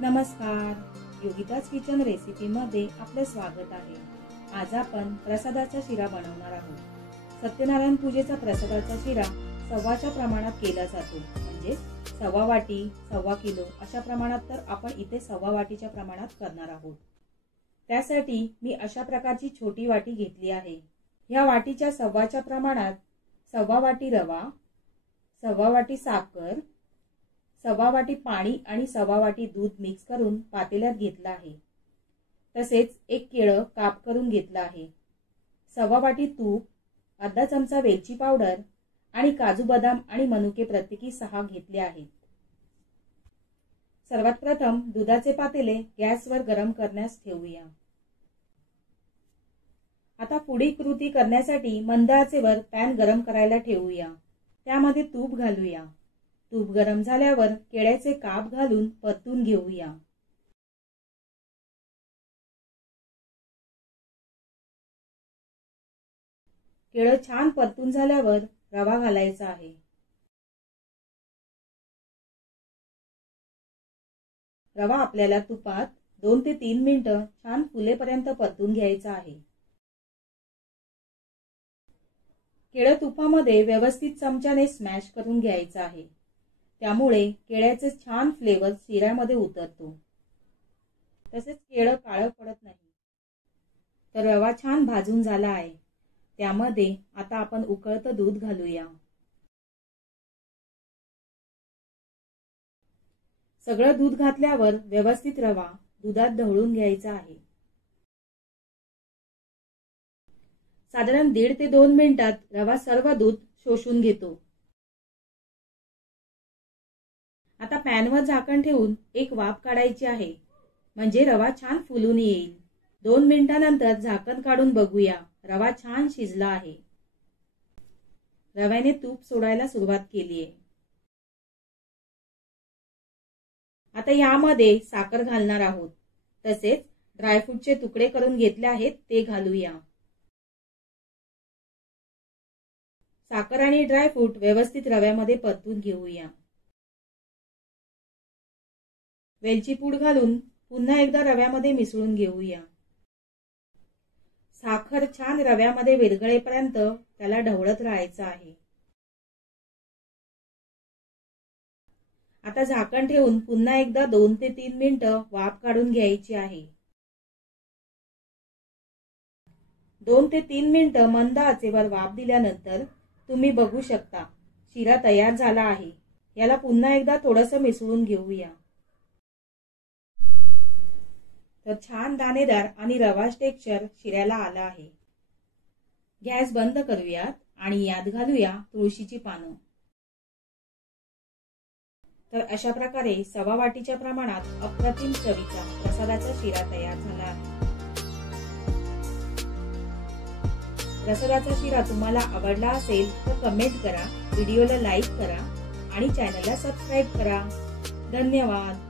नमस्कार, योगिताज किचन रेसिपीमध्ये आपले स्वागत आहे। आज आपण प्रसादाचा शिरा बनवणार आहोत। सत्यनारायण पूजेचा प्रसादाचा शिरा सव्वाच्या प्रमाणात केला जातो, म्हणजे सव्वा वाटी, सव्वा किलो अशा प्रमाणात। तर आपण इथे सव्वा वाटीच्या प्रमाणात करणार आहोत। त्यासाठी मी अशा प्रकारची छोटी वाटी घेतली आहे। या वाटीच्या सव्वाच्या प्रमाणात सव्वा वाटी रवा, सव्वा वाटी साखर, सव्वा वाटी पाणी आणि सव्वा वाटी दूध मिक्स करून पातेल्यात घेतला आहे। तसेच एक केळं काप करून घेतलं आहे। सव्वा वाटी तूप, अर्धा चमचा वेलची पावडर आणि काजू बदाम आणि मनुके प्रत्येकी 6 घेतले आहेत। सर्वात प्रथम दुधाचे पातेले गॅसवर गरम करण्यास ठेवूया। आता पुढील कृती करण्यासाठी मंद आचेवर पॅन गरम करायला ठेवूया। त्यामध्ये तूप घालूया। तूप गरम झाल्यावर केळ्याचे काप घालून परतून घेऊया। केळं छान परतून झाल्यावर रवा घालायचा आहे। रवा आपल्याला तुपात 2 ते 3 मिनिटं छान फुलेपर्यंत परतून घ्यायचा आहे। केळं तुपामध्ये व्यवस्थित चमच्याने स्मॅश करून घ्यायचं आहे। त्यामुळे केळ्याचे छान फ्लेवर शिऱ्यामध्ये उतरतो। तसेच केळं काळं पडत नाही। तर रवा छान भाजून झाला आहे। त्यामध्ये आता आपण उकळतं दूध घालूया। सगळं दूध घातल्यावर व्यवस्थित रवा दुधात ढवळून घ्यायचा आहे। साधारण 1.5 ते 2 मिनिटात रवा सर्व दूध शोषून घेतो। आता पॅनवर झाकण ठेवून एक वाफ काढायची आहे, म्हणजे रवा छान फुलून येईल। 2 मिनिटांनंतर झाकण काढून बघूया, रवा छान शिजला आहे। रव्याने तूप सोडायला सुरुवात केली आहे। आता यामध्ये साखर घालणार आहोत। तसेच ड्रायफ्रूटचे तुकडे करून घेतले आहेत ते घालूया। साखर आणि ड्रायफ्रूट व्यवस्थित रव्यामध्ये परतून घेऊया। वेलची पूड घालून पुन्हा एकदा रव्यामध्ये मिसळून घेऊया। साखर छान रव्यामध्ये विरघळेपर्यंत त्याला ढवळत राहायचं आहे। आता झाकण ठेवून पुन्हा एकदा 2 ते 3 मिनिटं वाफ काढून घ्यायची आहे। 2 ते 3 मिनिटं मंद आचेवर वाफ दिल्यानंतर तुम्ही बघू शकता शिरा तयार झाला आहे। याला पुन्हा एकदा थोडंसं मिसळून घेऊया। तर छान दाणेदार आणि रवाश टेक्स्चर शिऱ्याला आला आहे। गॅस बंद करूयात आणि यात घालूया तुळशीची पानं। तर अशा प्रकारे सव्वा वाटीच्या प्रमाणात अप्रतिम चवीचा प्रसादाचा शिरा तयार झाला आहे। प्रसादाचा शिरा तुम्हाला आवडला असेल तर कमेंट करा, व्हिडिओला लाईक करा आणि चॅनलला सबस्क्राईब करा। धन्यवाद।